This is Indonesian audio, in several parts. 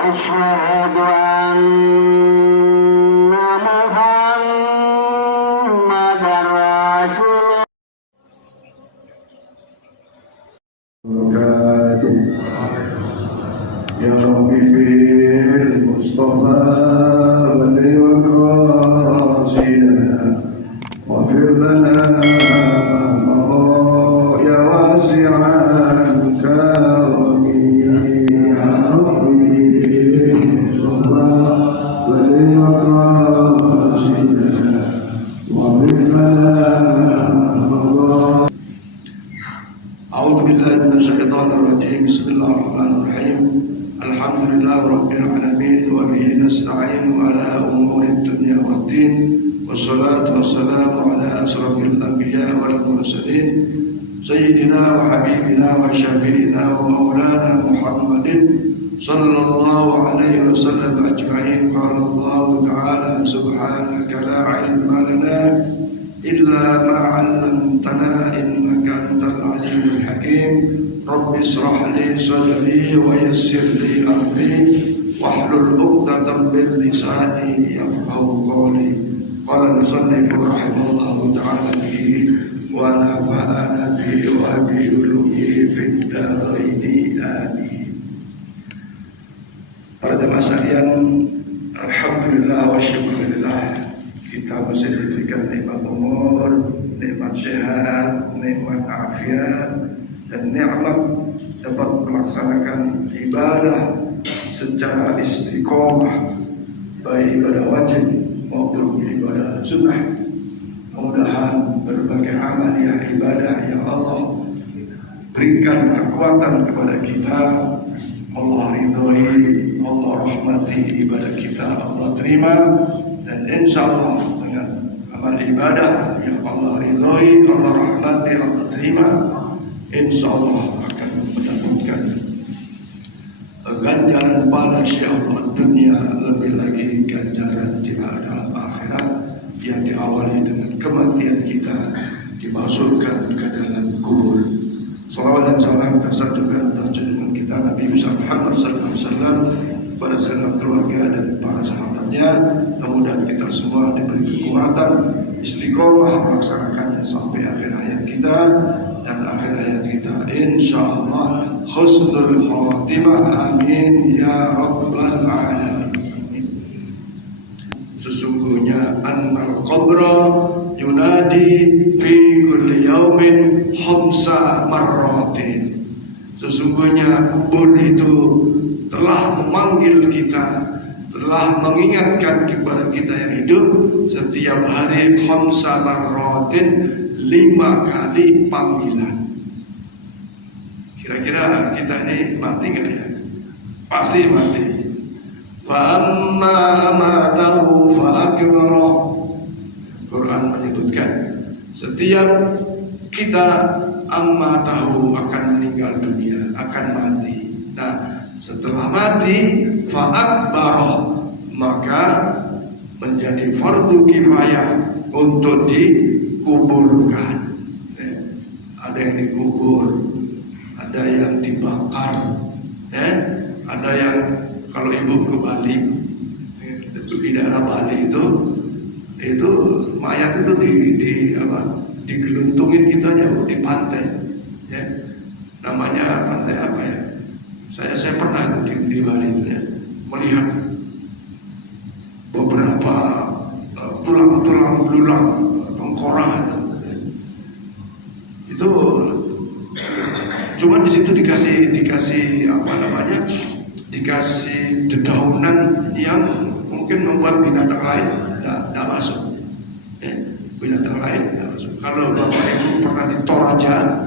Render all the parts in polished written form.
أشهد أن محمدا رسول يا ربي بالمصطفى وليقاسنا واغفر لنا يا واسع الكرم يا ربي بالمصطفى وليقاسنا واغفر لنا. أعوذ بالله من الشيطان الرجيم. بسم الله الرحمن الرحيم. الحمد لله رب العالمين وبه نستعين على أمور الدنيا والدين والصلاة والسلام على أشرف الأنبياء والمرسلين سيدنا وحبيبنا وشفيعنا ومولانا محمد صلى الله عليه وسلم أجمعين. قال الله تعالى سبحانك لا علم لنا إلا ما علمتنا إنك أنت العليم الحكيم. رب اشرح لي صدري ويسر لي أمري واحلل عقدة من لساني يفقهوا قولي. قال المصنف رحمه الله تعالى به ونفعنا به وبعلومه في الدارين آمين. Para jemaah sekalian, alhamdulillah wa syukurillah, kita masih diberikan nikmat umur, nikmat sehat, nikmat afiat, dan nikmat dapat melaksanakan ibadah secara istiqomah, baik ibadah wajib maupun ibadah sunnah. Mudah-mudahan berbagai amaliyah ibadah yang Allah berikan kekuatan kepada kita, Allah ridhoi, Allah rahmati ibadah kita, Allah terima, dan insya Allah dengan amal ibadah yang Allah ridhoi, Allah rahmati, Allah terima, insya Allah akan mendapatkan ganjaran balas syahwat dunia, lebih lagi ganjaran di dalam akhirat yang diawali dengan kematian kita, dimasukkan ke dalam kubur. Salawat dan salam tersajukan atas junjungan kita Nabi Muhammad SAW, pada segenap keluarga dan para sahabatnya. Mudah-mudahan kita semua diberi kekuatan istiqomah melaksanakannya sampai akhir hayat kita, dan akhir hayat kita insya Allah husnul khatimah, amin ya rabbal alamin. Sesungguhnya annal qabra yunadi fi kulli yaumin khamsa marratin. Sesungguhnya kubur itu telah memanggil kita, telah mengingatkan kepada kita yang hidup setiap hari khamsa marratin, 5 kali panggilan. Kira-kira kita ini mati nggak ya? Pasti mati. Fa amma amatahu fa akbarah. Quran menyebutkan setiap kita amma tahu akan meninggal dunia, akan mati. Nah, setelah mati fa akbarah, maka menjadi fardu kifayah untuk dikuburkan. Ada yang dikubur, ada yang dibakar, ada yang kalau ibu ke Bali, di daerah Bali itu mayat itu digeluntungin gitu aja di pantai, ya. Namanya pantai apa ya? Saya pernah di Bali itu, ya, melihat beberapa tulang belulang, tengkorak itu. Cuma di situ dikasih apa namanya? Dikasih dedaunan yang mungkin membuat binatang lain tidak masuk. Binatang lain tidak masuk. Kalau Bapak Ibu pernah di Toraja,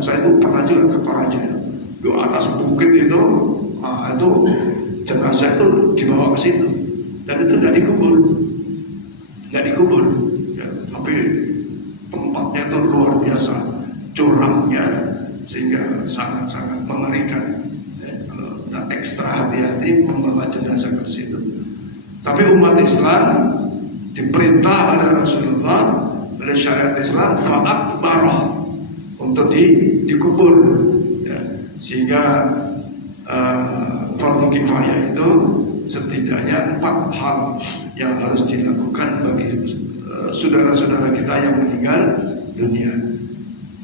saya itu pernah juga ke Toraja. Di atas bukit itu jenazah itu dibawa ke situ, dan itu tidak dikubur, ya, tapi tempatnya itu luar biasa curamnya, sehingga sangat-sangat mengerikan. Kalau tidak ekstra hati-hati membawa jenazah ke situ. Tapi umat Islam diperintah oleh Rasulullah, oleh syariat Islam, fa'akbarah, untuk dikubur, ya. Sehingga fardu kifayah itu setidaknya 4 hal yang harus dilakukan bagi saudara-saudara kita yang meninggal dunia.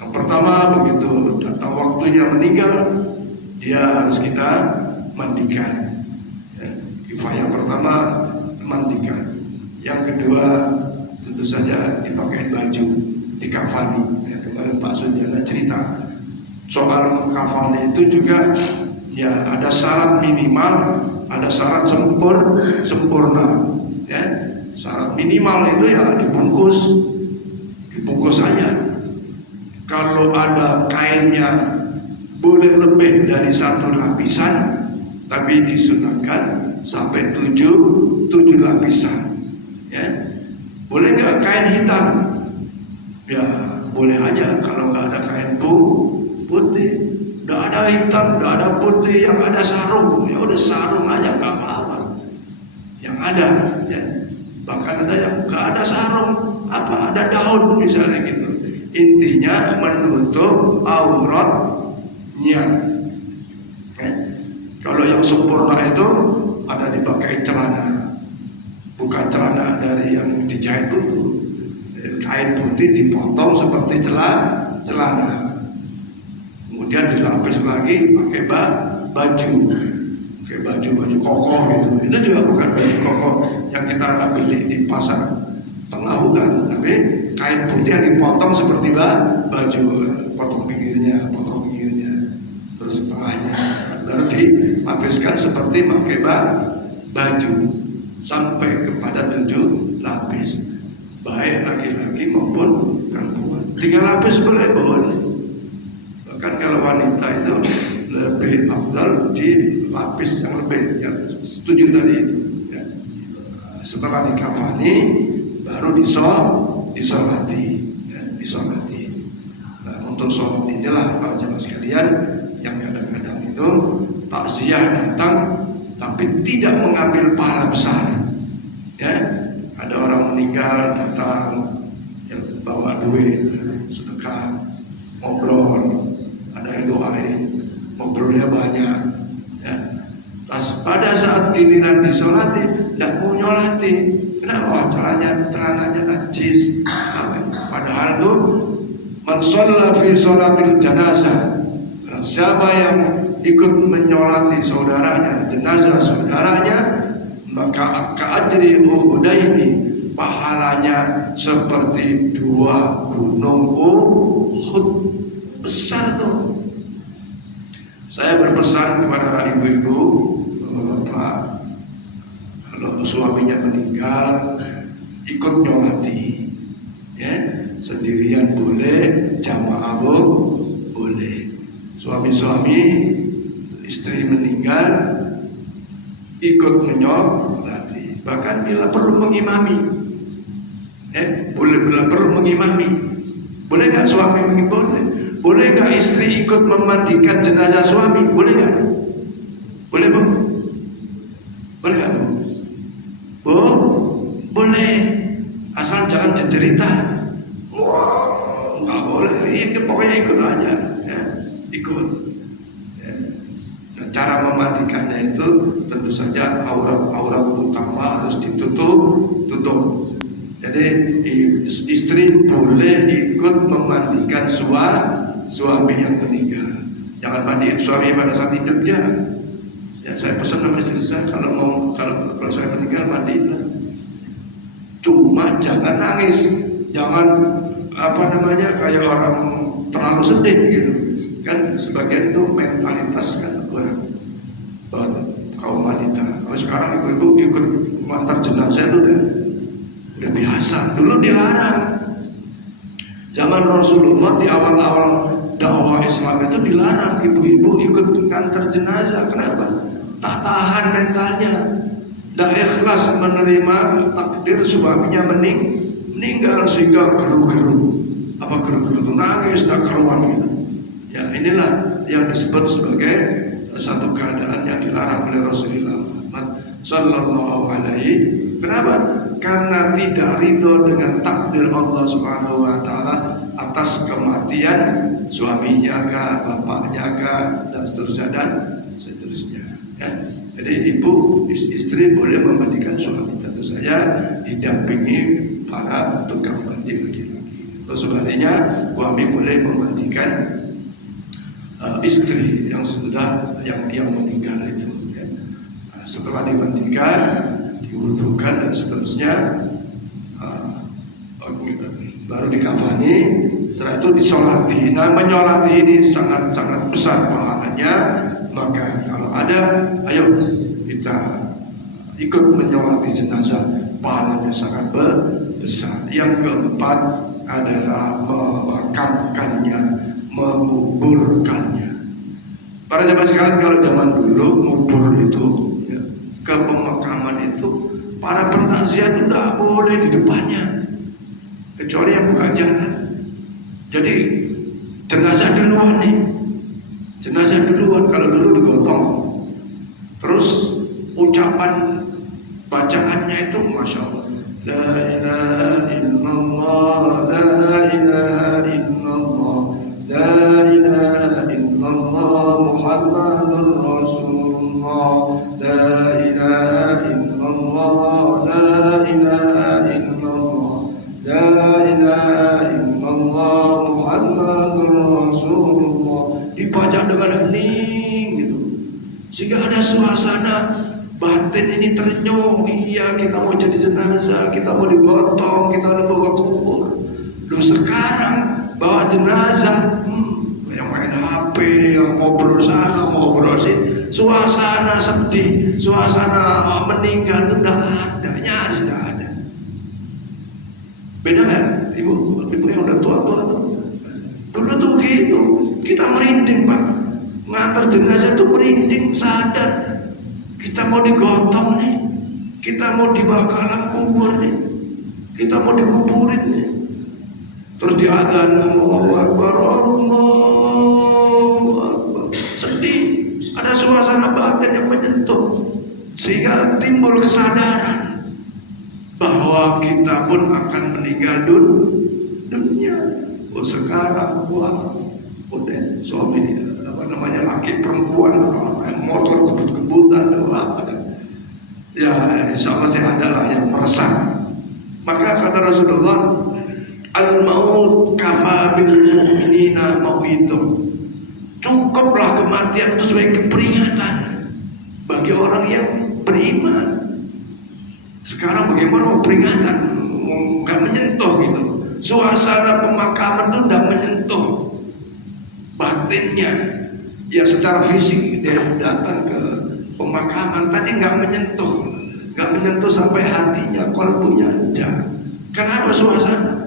Yang pertama, begitu datang waktunya meninggal, dia harus kita mandikan. Ya, kifayah pertama mandikan. Yang kedua, tentu saja dipakai baju, dikafani. Ya, kemarin Pak Sudiana cerita soal kafani itu juga ya ada syarat minimal, ada syarat sempurna. Ya, syarat minimal itu ya dibungkus saja. Kalau ada kainnya boleh lebih dari 1 lapisan, tapi disunahkan sampai 7 lapisan. Ya, boleh nggak kain hitam? Ya boleh aja kalau nggak ada kain putih. Nggak ada hitam, nggak ada putih, yang ada sarung. Ya udah sarung aja nggak apa-apa. Yang ada, ya. Bahkan ada yang nggak ada sarung, apa ada daun misalnya gitu. Intinya menutup auratnya. Ya. Kalau yang sempurna itu ada dipakai celana, bukan celana dari yang dijahit itu. Kain putih dipotong seperti celana. Kemudian dilapis lagi pakai baju kokoh gitu. Itu juga bukan baju kokoh yang kita beli di pasar tengah, bukan, tapi kain putih yang dipotong seperti baju, potong pinggirnya, terus tengahnya, lalu dilapiskan seperti pakai baju sampai kepada 7 lapis, baik laki-laki maupun perempuan. 3 lapis boleh. Bahkan kalau wanita itu lebih afdal dilapis yang lebih, yang setuju tadi itu. Ya. Setelah dikafani baru disolati. Nah, untuk sholat inilah para jemaah sekalian yang kadang-kadang itu takziah datang tapi tidak mengambil pahala besar. Ya, ada orang meninggal datang yang bawa duit, sedekah, ngobrol, ada yang doain, ngobrolnya banyak. Ya. Pada saat giliran disolati, tidak mau nyolati. Kenapa? Celananya najis. Padahal itu man shalla fi sholatil janazah. Siapa yang ikut menyolati saudaranya, jenazah saudaranya, maka ka'ajri Uhudaini, pahalanya seperti 2 gunung Uhud. Besar tuh. Saya berpesan kepada ibu-ibu, bapak, kalau suaminya meninggal ikut nyolati, ya, sendirian boleh, jamaah boleh. Suami-suami istri meninggal ikut menyolati, bahkan bila perlu mengimami, bila perlu mengimami, boleh nggak suami mengimami? Boleh nggak istri ikut memandikan jenazah suami? Boleh nggak? Boleh, Bu? Boleh nggak, Bu? Boleh, asal jangan cerita. Wah, nggak boleh. Itu pokoknya ikut aja, ya. Ikut. Ya. Nah, cara memandikannya itu tentu saja aurat utama harus tutup. Jadi istri boleh ikut memandikan suami yang meninggal. Jangan mandiin suami pada saat hidupnya. Ya, saya pesan sama istri saya, kalau saya meninggal mandiin. Cuma jangan nangis, jangan kayak orang terlalu sedih gitu. Kan sebagian itu mentalitas kan orang kaum wanita. Kalau sekarang ibu-ibu ikut mengantar jenazah itu udah biasa. Dulu dilarang. Zaman Rasulullah di awal-awal dakwah Islam itu dilarang ibu-ibu ikut mengantar jenazah. Kenapa? Tak tahan mentalnya, tak ikhlas menerima takdir suaminya meninggal, sehingga keruh-keruh itu nangis, tak keruan gitu. Ya, inilah yang disebut sebagai satu keadaan yang dilarang oleh Rasulullah Muhammad Sallallahu Alaihi. Kenapa? Karena tidak ridho dengan takdir Allah Subhanahu Wa Taala atas kematian suaminya kah, bapaknya kah, dan seterusnya dan seterusnya. Ya. Jadi ibu, istri boleh memandikan suami, tentu saja didampingi para tukang mandi laki-laki. Atau sebaliknya, suami boleh memandikan istri yang sudah yang meninggal itu. Ya. Nah, setelah dimandikan, diwudukan dan seterusnya, baru dikafani. Setelah itu disolati. Nah, menyolati ini sangat-sangat besar pahalanya. Maka kalau ada, ayo kita ikut menyolati jenazah, pahalanya sangat besar. Yang keempat adalah memakamkannya, menguburkannya. Para jemaah sekalian, kalau zaman dulu ngubur itu, ya, ke pemakaman itu, para pentakziah itu tidak boleh di depannya, kecuali yang buka jalan. Jadi jenazah duluan nih, jenazah duluan. Kalau dulu digotong, terus ucapan bacaannya itu masya Allah, la ilaha illallah, la ilaha illallah, la ilaha illallah, Muhammadur Rasulullah, la ilaha illallah, la ilaha illallah, la ilaha illallah, Muhammadur Rasulullah. Dibaca dengan hening gitu, sehingga ada suasana batin ini terenyuh. Iya, kita mau jadi jenazah, kita mau digotong, kita mau bawa kubur. Loh, sekarang bawa jenazah, yang main HP, yang ngobrol sana, ngobrol sini, suasana sedih, suasana meninggal itu sudah ada. Beda kan? Ibu yang udah tua-tua tuh. Dulu tuh begitu, kita merinding Pak, ngantar jenazah tuh merinding, sadar kita mau digotong nih, kita mau dibawa ke alam kubur nih, kita mau dikuburin nih. Terus diadzan, Allahu Akbar, Allahu Akbar. Sedih, ada suasana batin yang menyentuh, sehingga timbul kesadaran bahwa kita pun akan meninggal dunia. Oh, sekarang udah suami laki perempuan, motor kebut-kebutan, ya insya Allah sih adalah yang meresah. Maka kata Rasulullah, al-maut kafa bil mu'minina mau'idah. Cukuplah kematian itu sebagai peringatan bagi orang yang beriman. Sekarang bagaimana peringatan? Nggak menyentuh gitu. Suasana pemakaman itu tidak menyentuh batinnya. Ya secara fisik dia datang ke pemakaman tadi nggak menyentuh sampai hatinya, kalbunya tidak. Kenapa suasana?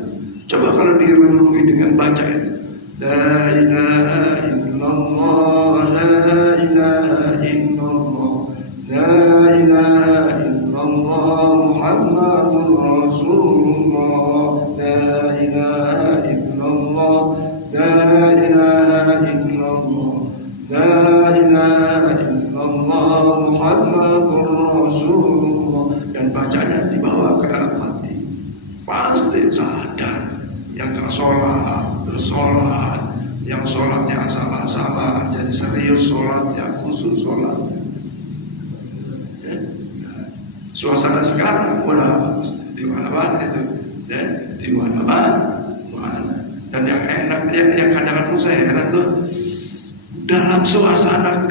Coba kalau direnungi dengan baca itu, la ilaha illallah, la ilaha illallah, la ilaha illallah, Muhammadur Rasulullah, la ilaha illallah, la ilaha illallah, la ilaha illallah, Muhammadur Rasulullah. Dan bacanya dibawa ke dalam hati, pasti sadar. Yang gak sholat, bersolat, yang sholatnya salah-salah, jadi serius sholatnya, khusus sholatnya. Suasana sekarang udah di mana-mana itu, di mana-mana. Dan yang enak, yang kadang-kadang saya heran tuh, dalam suasana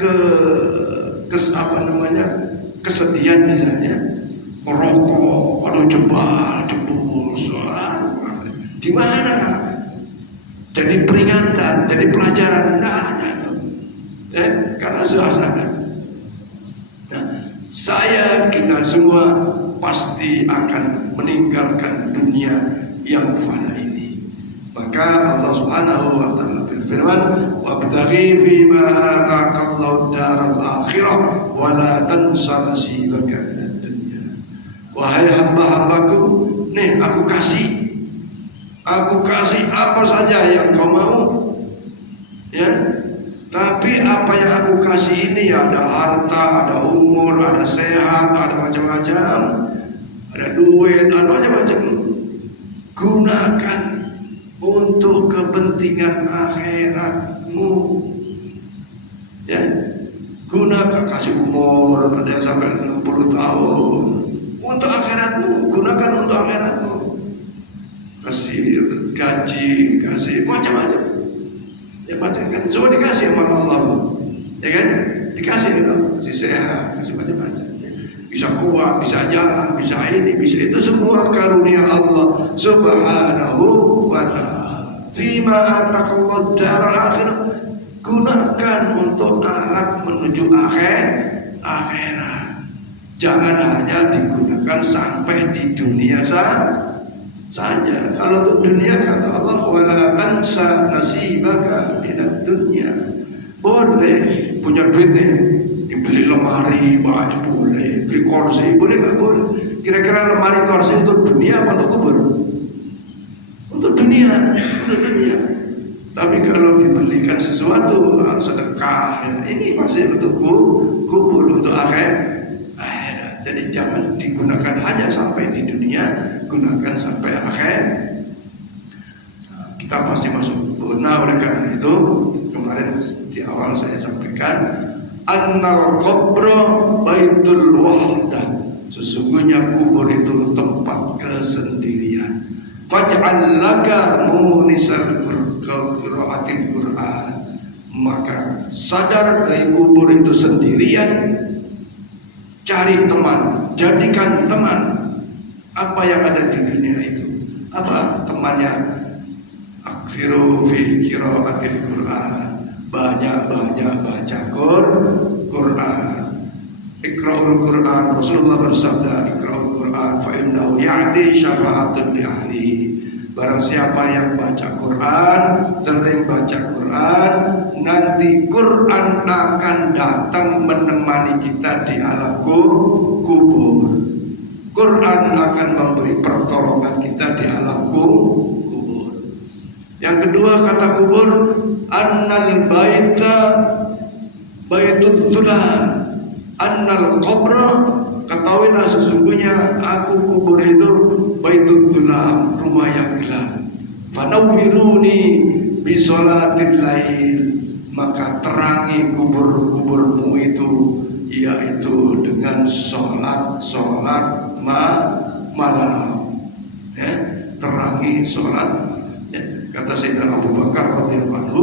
kesedihan misalnya, merokok, aduh jebul, sholat. Di mana? Jadi peringatan, jadi pelajaran, tidak ada. Karena suasana. Nah, kita semua pasti akan meninggalkan dunia yang fana ini. Maka Allah Subhanahu wa taala berfirman, "Wabtaghi fima ataqallahu daral akhirah wa la tansa nasibaka minad dunya." Wahai hamba-hambaku, nih aku kasih apa saja yang kau mau, ya. Tapi apa yang aku kasih ini ya, ada harta, ada umur, ada sehat, ada macam-macam, ada duit, ada macam-macam. Gunakan untuk kepentingan akhiratmu, ya. gunakan, kasih umur ada yang sampai 60 tahun untuk akhiratmu, gunakan untuk akhiratmu, kasih gaji, kasih macam-macam, ya macam kan, semua dikasih sama Allah, ya kan, dikasih itu, kasih sehat, kasih macam-macam, bisa kuat, bisa jalan, bisa ini, bisa itu, semua karunia Allah Subhanahu wa Ta'ala. Fima atakallahu daral akhirah, gunakan untuk alat menuju akhirat. Jangan hanya digunakan sampai di dunia saja. Kalau untuk dunia kata Allah, wala tansa nasibaka minad dunya. Boleh punya duit nih, dibeli lemari banyak boleh, beli kursi boleh nggak boleh? Kira-kira lemari kursi untuk dunia apa untuk kubur? Untuk dunia, untuk dunia. Tapi kalau dibelikan sesuatu sedekah, ya, ini pasti untuk kubur, untuk akhirat. Jadi jangan digunakan hanya sampai di dunia, gunakan sampai akhirat. Kita pasti masuk. Nah, oleh karena itu kemarin di awal saya sampaikan, annal qabra baitul wahdah. Sesungguhnya kubur itu tempat kesendirian. Faj'al laka munisal qiraatil Qur'an. Maka sadar dari kubur itu sendirian, cari teman, jadikan teman. Apa yang ada di dunia itu? Apa temannya? Aksiru fi qiraatil Qur'an. Banyak-banyak baca Quran. Iqra'ul Quran. Rasulullah bersabda, Iqra'ul Quran fa innahu ya'ti syafa'atun li ahli. Barang siapa yang baca Quran, sering baca Quran, nanti Quran akan datang menemani kita di alam kubur. Quran akan memberi pertolongan kita di alam kubur. Yang kedua kata kubur, annal baita baitud dulan. Annal qabra, ketahuilah sesungguhnya aku kubur itu baitud dulan, rumah yang gelap. Fanawwiruni bi sholatil lail, maka terangi kubur-kuburmu itu, yaitu dengan sholat malam. Ya, terangi sholat. Ya, kata Sayyidina Abu Bakar radhiyallahu anhu,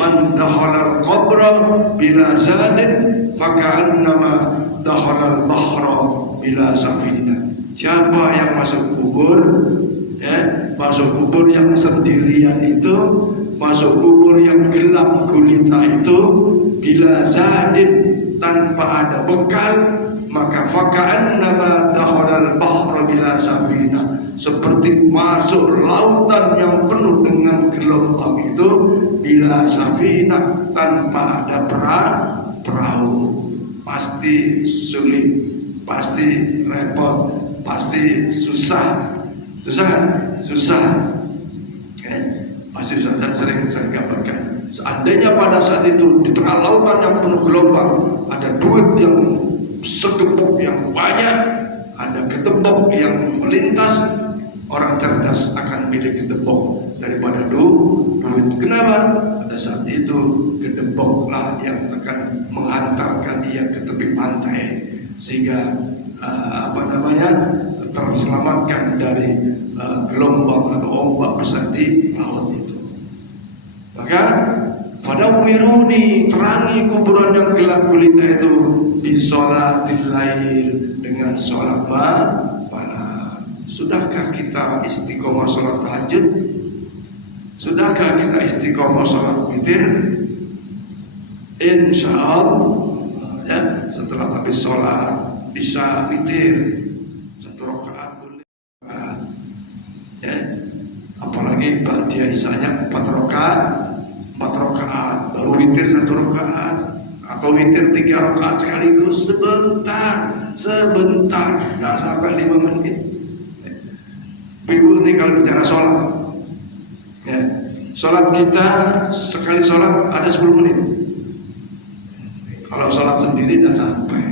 man dakhala al-qabra bila zadin faka'annama dakhala al-bahra bila safinah. Siapa yang masuk kubur, ya, masuk kubur yang sendirian itu, masuk kubur yang gelap gulita itu, bila zadin, tanpa ada bekal, maka faka'annama dakhala al-bahra bila safinah. Seperti masuk lautan yang penuh dengan gelombang itu, bila safinah, tanpa ada perahu. Pasti sulit, pasti repot, pasti susah. Susah kan? Susah. Pasti susah. Dan sering saya gambarkan, seandainya pada saat itu di tengah lautan yang penuh gelombang ada duit yang segepok yang banyak, ada ketepok yang melintas, orang cerdas akan pilih ketepok daripada duit. Kenapa? Pada saat itu ketepoklah yang akan menghantarkan dia ke tepi pantai, sehingga terselamatkan dari gelombang atau ombak besar di laut itu. Maka pada wiruni, terangi kuburan yang gelap gulita itu di sholatil lail, dengan sholat malam. Sudahkah kita istiqomah sholat tahajud? Sudahkah kita istiqomah sholat witir? Insya Allah, ya, setelah habis sholat bisa witir 1 rakaat boleh, ya. Apalagi dia isanya 4 rakaat, baru witir 1 rakaat, atau witir 3 rakaat sekaligus, sebentar, nggak sampai 5 menit. Ibu ini kalau bicara sholat, ya, sholat kita sekali sholat ada 10 menit. Kalau sholat sendiri tidak sampai,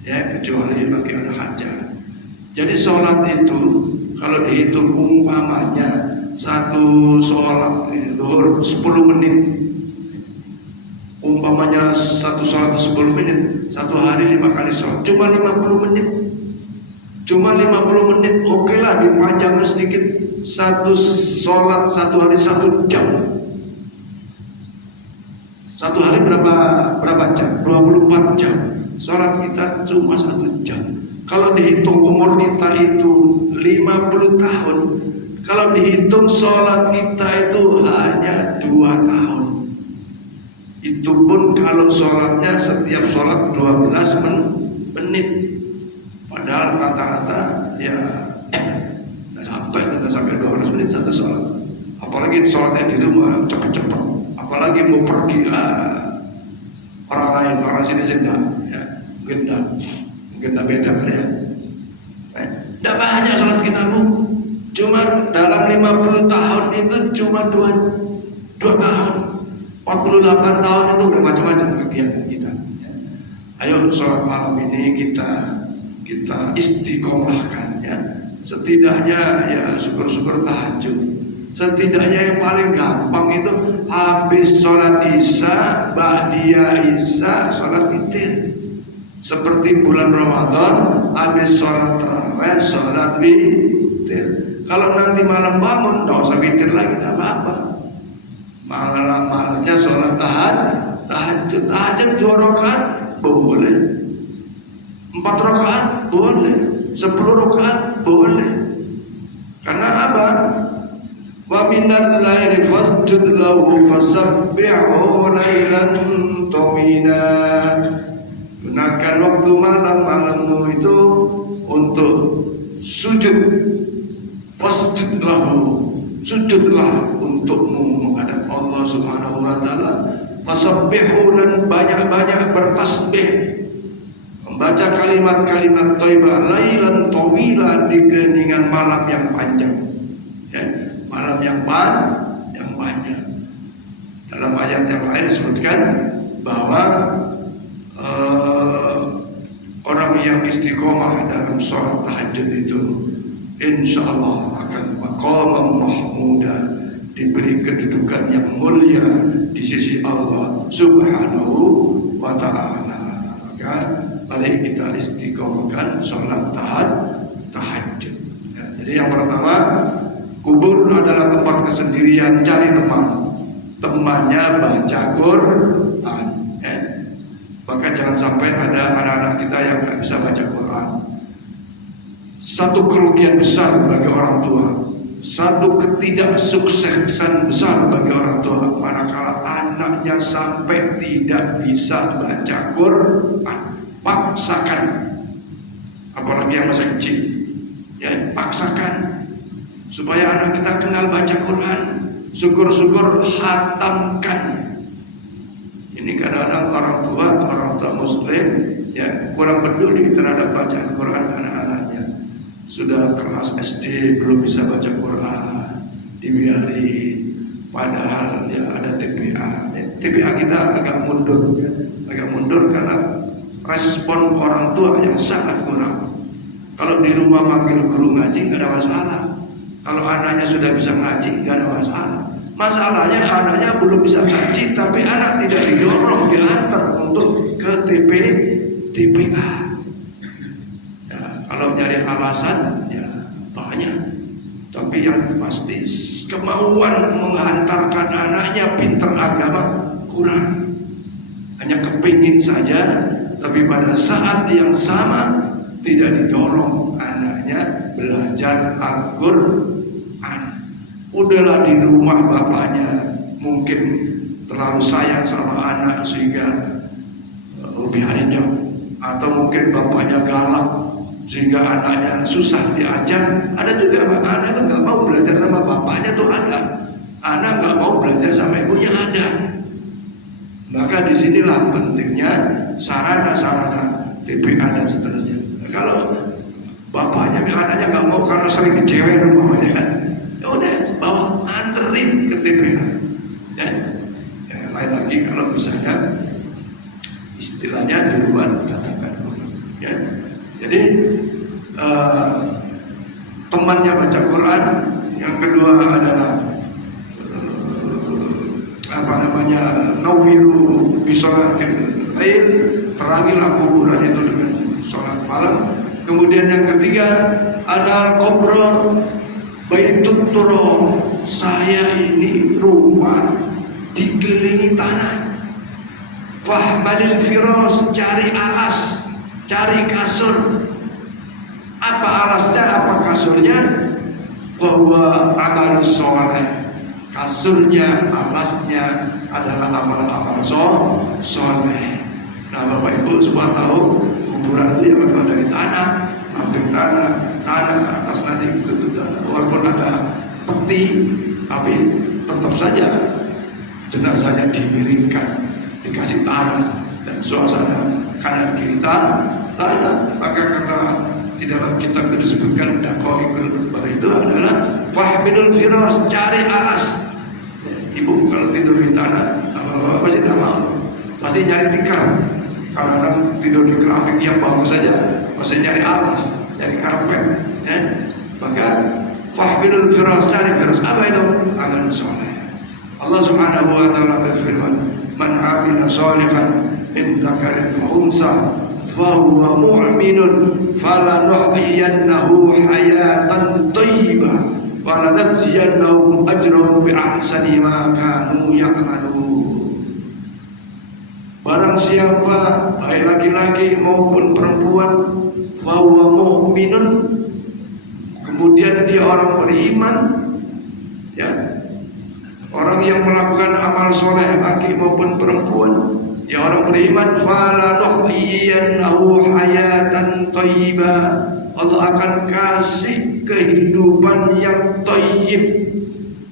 ya, kecuali bagi anak hajat. Jadi sholat itu kalau dihitung umpamanya satu sholat itu 10 menit, Umpamanya satu sholat 10 menit, satu hari 5 kali sholat, cuma 50 menit. Cuma 50 menit, oke lah, dipanjangkan sedikit. Satu sholat satu hari 1 jam. Satu hari berapa jam? 24 jam. Sholat kita cuma 1 jam. Kalau dihitung umur kita itu 50 tahun, kalau dihitung sholat kita itu hanya 2 tahun. Itu pun kalau sholatnya setiap sholat 12 menit. Padahal rata-rata ya sampai 12 menit satu sholat. Apalagi sholatnya di rumah cepet-cepet. Apalagi mau pergi orang lain, orang sini ya, mungkin beda ya. Tidak banyak sholat kita Bu. Cuma dalam 50 tahun itu cuma 2 tahun. 48 tahun itu udah macam-macam kegiatan kita. Ayo sholat malam ini kita istiqomahkan ya. Setidaknya ya syukur-syukur tahajud. Setidaknya yang paling gampang itu habis sholat isya, ba'diyah isya, sholat witir. Seperti bulan Ramadan, habis sholat tarawih, sholat witir. Kalau nanti malam bangun, tidak usah witir lagi, tidak apa-apa. Malamnya sholat tahajud 2 rakaat boleh, 4 rakaat boleh, 10 rakaat boleh. Karena apa? Wa minal laili fasjud lahu fasabbihu lailan tawila. Gunakan waktu malammu itu untuk sujud. Fasjud lahu, sujudlah untukmu menghadap Allah Subhanahu wa taala. Fasabbihu, dan banyak-banyak bertasbih, membaca kalimat-kalimat thayyibah lailan tawila, di keningan malam yang panjang. Ya, malam yang panjang. Dalam ayat yang lain disebutkan bahwa orang yang istiqomah dalam sholat tahajud itu insya Allah akan maqaman mahmuda, diberi kedudukan yang mulia di sisi Allah Subhanahu wa ta'ala. Maka mari kita istiqomahkan sholat tahajud. Ya, jadi yang pertama, kubur adalah tempat kesendirian, cari temannya baca Quran. Maka jangan sampai ada anak-anak kita yang tidak bisa baca Quran. Satu kerugian besar bagi orang tua, satu ketidaksuksesan besar bagi orang tua manakala anaknya sampai tidak bisa baca Quran. Paksakan, apalagi yang masih kecil, ya paksakan supaya anak kita kenal baca Quran. Syukur-syukur hatamkan. Ini kadang-kadang orang tua Muslim ya kurang peduli terhadap bacaan Quran anak-anaknya. Sudah kelas SD belum bisa baca Quran, dibiarin. Padahal ya ada TPA. TPA kita agak mundur karena respon orang tua yang sangat kurang. Kalau di rumah manggil guru ngaji nggak ada masalah. Kalau anaknya sudah bisa ngaji nggak ada masalah. Masalahnya anaknya belum bisa ngaji, tapi anak tidak didorong, diantar untuk ke TPA. Ya, kalau nyari alasan ya banyak, tapi yang pasti kemauan menghantarkan anaknya pintar agama kurang. Hanya kepingin saja, tapi pada saat yang sama tidak didorong anaknya belajar Al-Quran. Udahlah di rumah bapaknya mungkin terlalu sayang sama anak sehingga lebih aja, atau mungkin bapaknya galak sehingga anaknya susah diajar. Ada juga anak itu nggak mau belajar sama bapaknya tuh ada, anak nggak mau belajar sama ibunya ada. Maka disinilah pentingnya sarana-sarana TPA dan seterusnya. Kalau bapaknya anaknya nggak mau karena sering kecewa rumahnya kan, ya udah bawa anterin ke TPA. Ya, yang lain lagi kalau misalnya istilahnya duluan katakan. Ya, jadi temannya baca Quran. Yang kedua adalah nawiru bisolatil lail, terangilah kuburan itu dengan sholat malam. Kemudian yang ketiga ada kubur baitut turab, saya ini rumah dikelilingi tanah. Fahmalil firas, cari alas, cari kasur. Apa alasnya, apa kasurnya? Bahwa amal soleh, kasurnya, alasnya adalah amal-amal soleh. Nah, Bapak Ibu semua tahu kuburan itu yang memang dari tanah, hampir tanah atas nanti itu tanah. Walaupun ada peti, tapi tetap saja jenazahnya dimiringkan, dikasih tanah dan suasana kanan kiri tanah. Maka kata di dalam kitab itu disebutkan daqaiqul bahwa itu adalah fahminul firas, cari alas. Ibu kalau tidur di tanah, apa pasti tidak mau, pasti nyari tikar. Karena tidur di keramik yang bagus saja, pasti nyari alas, nyari karpet. Maka fahminul firas, cari firas. Apa itu? Amal soleh. Allah Subhanahu wa taala berfirman, "Man 'amila shalihan min dzakarin aw unsa fahuwa mu'minun falanuhyiyannahu hayatan thayyibah wa lanajziyannahum ajrahum bi ahsani ma kanu ya'malun." Barang siapa baik laki-laki maupun perempuan fahuwa mu'minun, kemudian dia orang beriman, ya, orang yang melakukan amal soleh laki maupun perempuan, ya orang beriman, falanuhyiyannahu hayatan thayyibah, Allah akan kasih kehidupan yang thayyib,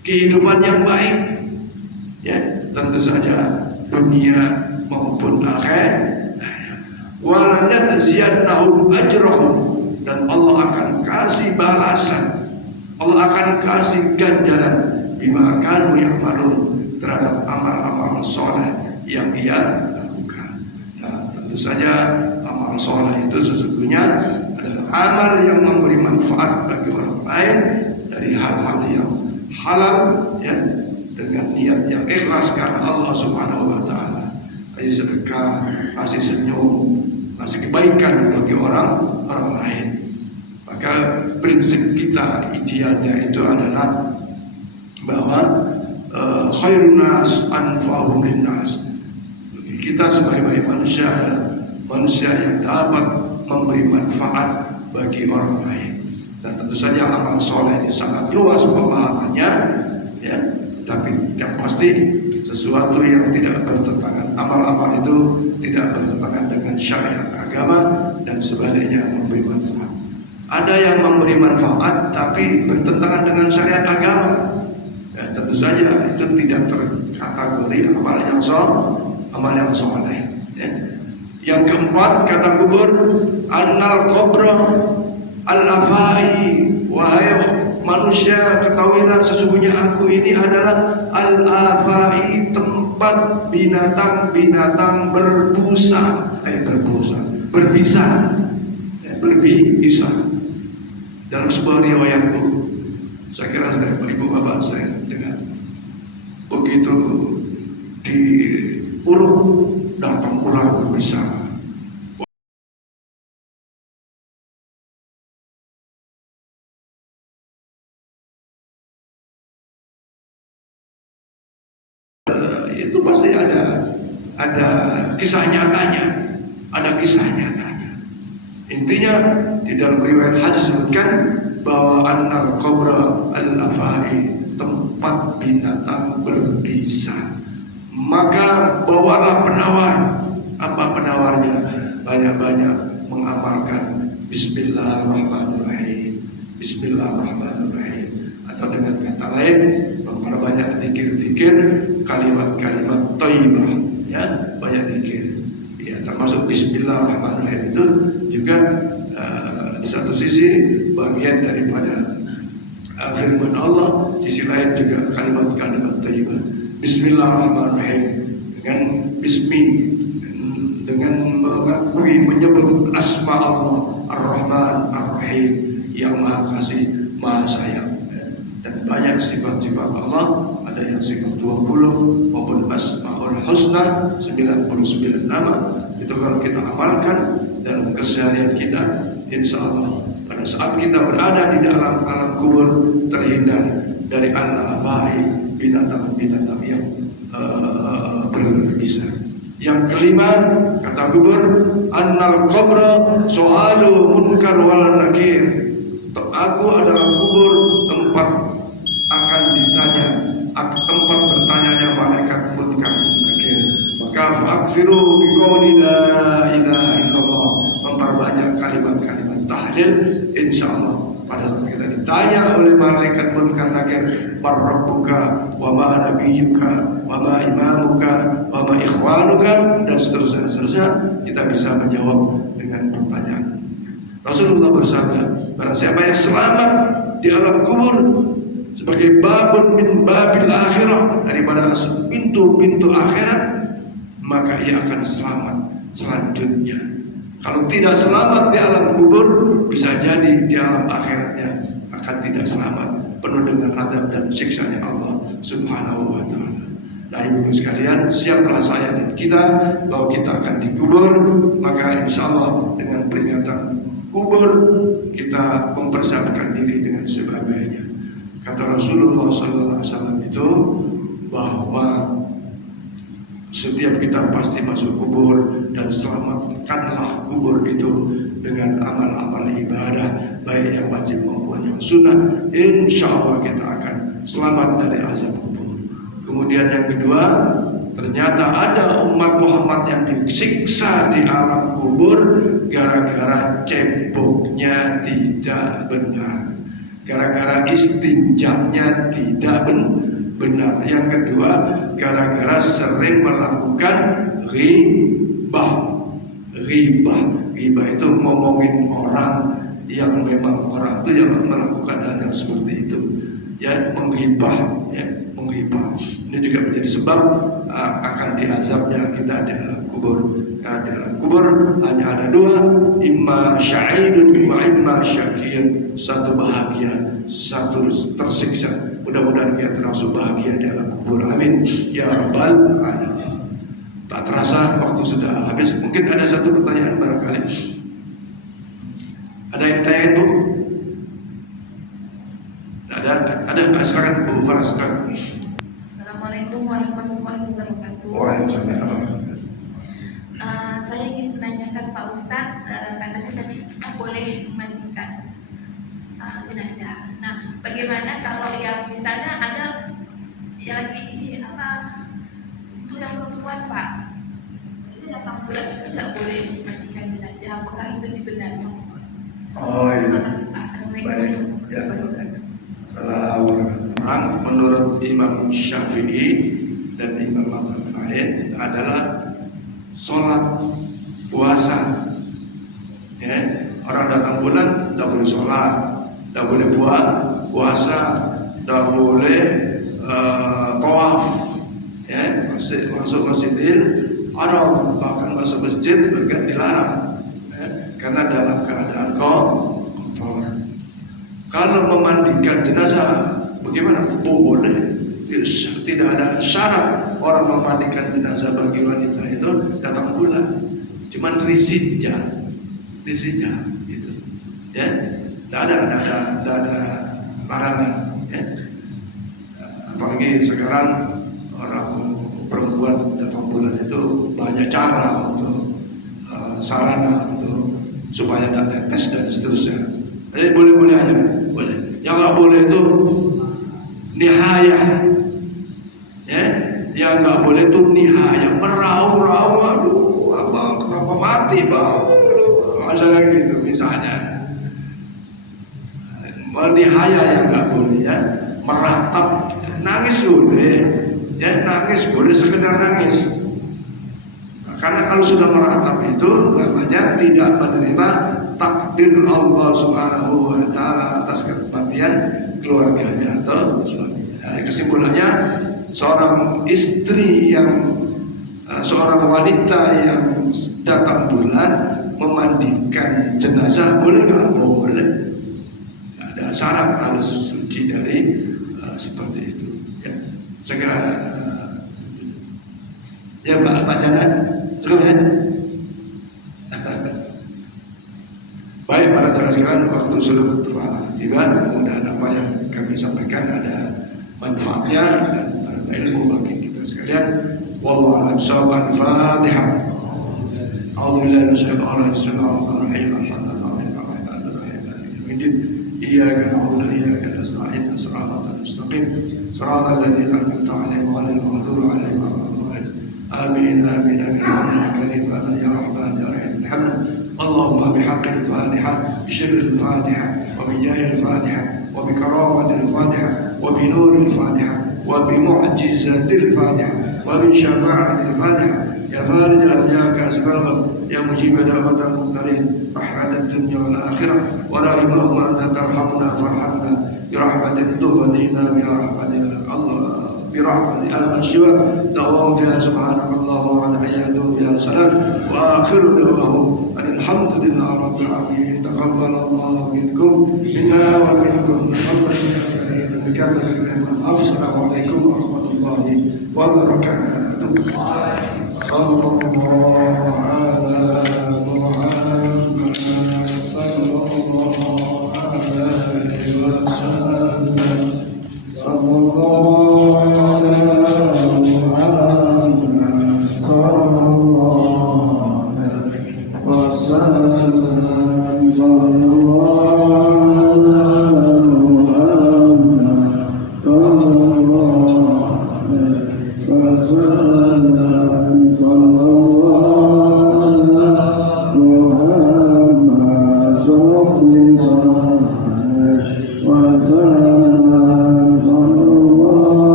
kehidupan yang baik, ya, tentu saja dunia maupun akhirat. Wa lanajziyannahum ajrahum, dan Allah akan kasih balasan, Allah akan kasih ganjaran bima kanu ya'malun, terhadap amal-amal soleh yang ia lakukan. Nah, tentu saja amal soleh itu sesungguhnya adalah amal yang memberi manfaat bagi orang lain dari hal-hal yang halal, ya, dengan niat yang ikhlas karena Allah Subhanahu wa taala. Kasih sedekah, kasih senyum, kasih kebaikan bagi orang lain. Maka prinsip kita idealnya itu adalah bahwa khairun nas anfa'uhum linnas. Kita sebagai manusia yang dapat memberi manfaat bagi orang lain. Dan tentu saja amal soleh ini sangat luas pemahamannya, ya. Tapi yang pasti sesuatu yang tidak bertentangan, amal-amal itu tidak bertentangan dengan syariat agama dan sebaliknya memberi manfaat. Ada yang memberi manfaat tapi bertentangan dengan syariat agama, ya, tentu saja itu tidak terkategori amal yang soleh, ya. Yang keempat kata kubur, annal qabra al-afai, wahai manusia ketahuilah sesungguhnya aku ini adalah al-afai, tempat binatang-binatang berbisa, berbisa. Dalam sebuah riwayatku, saya kira sudah ibu bapak saya dengar, begitu di urut datang ular berbisa. Itu pasti ada kisah nyatanya, Intinya di dalam riwayat hadis disebutkan bahwa annal qabra al-afai, tempat binatang berbisa. Maka bawalah penawar. Apa penawarnya? Banyak-banyak mengamalkan Bismillahirrahmanirrahim, Bismillahirrahmanirrahim, atau dengan kata lain memperbanyak zikir-zikir, kalimat-kalimat thayyibah, ya, banyak zikir, ya, termasuk Bismillahirrahmanirrahim itu juga di satu sisi bagian daripada firman Allah, sisi lain juga kalimat-kalimat thayyibah. Bismillahirrahmanirrahim, dengan bismi, dengan mengakui menyebut asma Allah Ar-Rahman Ar-Rahim, yang Maha Kasih Maha Sayang, dan banyak sifat-sifat Allah ada yang 20 maupun Asmaul Husna 99 nama. Itu kalau kita amalkan dalam keseharian kita, insya Allah pada saat kita berada di dalam alam kubur terhindar dari baik binatang-binatang yang berbisa. Yang kelima, kata kubur, annal qabra soalu munkar wal nakir. Aku adalah kubur, tempat akan ditanya, tempat bertanyanya malaikat munkar nakir. Maka fa'akfiru biqawli la ilaha illallah, memperbanyak kalimat-kalimat tahlil, insyaallah pada saat kita ditanya oleh malaikat munkar nakir, man rabbuka wa ma nabiyyuka wa ma imamuka wa ma ikhwanuka, dan seterusnya, kita bisa menjawab dengan pertanyaan. Rasulullah bersabda, barang siapa yang selamat di alam kubur sebagai babun min babil akhirah, daripada pintu-pintu akhirat, maka ia akan selamat selanjutnya. Kalau tidak selamat di alam kubur, bisa jadi di alam akhiratnya akan tidak selamat, penuh dengan azab dan siksanya Allah Subhanahu wa ta'ala. Nah, ibu sekalian, siaplah saya dan kita bahwa kita akan dikubur. Maka insya Allah dengan peringatan kubur kita mempersiapkan diri dengan sebagainya. Kata Rasulullah SAW itu bahwa setiap kita pasti masuk kubur, dan selamatkanlah kubur itu dengan amal-amal ibadah, baik yang wajib maupun yang sunnah. Insya Allah kita akan selamat dari azab kubur. Kemudian yang kedua, ternyata ada umat Muhammad yang disiksa di alam kubur gara-gara ceboknya tidak benar, gara-gara istinjaknya tidak benar. Yang kedua, gara-gara sering melakukan ghibah. Ghibah itu ngomongin orang yang memang orang itu yang melakukan hal yang seperti itu, ya, menghibah. Ini juga menjadi sebab akan diazabnya kita di dalam kubur. Karena di dalam kubur hanya ada dua, imma sya'idun wa imma syakiyun, satu bahagia, satu tersiksa. Mudah-mudahan kita termasuk bahagia di dalam kubur. Amin ya rabbal alamin. Tak terasa waktu sudah habis. Mungkin ada satu pertanyaan barangkali. Ada yang tanya, Bu? Ada. Silakan Bu Farah. Assalamualaikum warahmatullahi wabarakatuh. Waalaikumsalam. Saya ingin menanyakan Pak Ustadz, katanya tadi kita boleh memandikan jenazah. Nah, bagaimana kalau yang misalnya ada yang ini untuk yang perempuan, Pak, ini datang bulan itu tidak boleh memandikan jenazah, apakah itu dibenarkan? Oh iya. Baik. Ya. Menurut Imam Syafi'i dan Imam Ahmad lain adalah sholat puasa. Ya, orang datang bulan tidak boleh sholat, tidak boleh puasa, tidak boleh tawaf. Ya, masuk Masjidil Haram, bahkan masuk masjid juga dilarang. Ya, karena dalam keadaan kotor. Kalau memandikan jenazah, bagaimana? Boleh. Tidak ada syarat orang memandikan jenazah bagi wanita itu datang bulan. Cuman risijah gitu. Ya, tidak ada larangan. Ya. Apalagi sekarang orang perempuan datang bulan itu banyak cara untuk sarana untuk supaya tidak tetes dan seterusnya. Jadi boleh aja, boleh. Yang nggak boleh itu nihayah, ya. Yang nggak boleh itu nihayah, merau-rau, aduh, kenapa mati, bang? Masalah gitu, misalnya. Nihayah yang nggak boleh, ya. Meratap, nangis boleh, ya, nangis boleh, sekedar nangis. Karena kalau sudah meratap itu namanya tidak menerima takdir Allah Subhanahu wa ta'ala atas kematian keluarganya atau suaminya. Kesimpulannya, seorang istri seorang wanita yang datang bulan memandikan jenazah boleh nggak? Boleh. Ada syarat harus suci dari seperti itu. Ya. Saya kira ya Pak Jana cukup ya. Baik para jamaah sekalian, waktu sudah tiba. Mudah-mudahan apa yang kami sampaikan ada manfaatnya dan ada ilmu bagi kita sekalian. Wallahu a'lam bishawab. Al-Fatihah. A'udzu billahi minasyaitonir rajim. Bismillahirrahmanirrahim. Alhamdulillahirrahmanirrahim. Iyyaka na'budu wa iyyaka nasta'in. Shiratal mustaqim. Shiratal ladzina an'amta 'alaihim ghairil maghdubi 'alaihim waladdallin. Amin amin amin ya rahman ya rahim. اللهم بحق الفاتحة بشر الفاتحة وبجاه الفاتحة وبكرامة الفاتحة وبنور الفاتحة وبمعجزة الفاتحة وبشفاعة الفاتحة يا فارج الأرجاء كاسب الغم يا مجيب دعوة المضطرين رحمة الدنيا والآخرة ورحمهم أنت ترحمنا فارحمنا برحمة تغنينا برحمة المشيوة دعوهم فيها سبحانك اللهم وعلى عيادهم يا سلام وآخر دعوهم أن الحمد لله رب العالمين تقبل الله منكم منا ومنكم السلام عليكم ورحمة الله وبركاته. صلى الله على محمد صلى الله عليه وسلم صلى الله على محمد صلى الله عليه وسلم.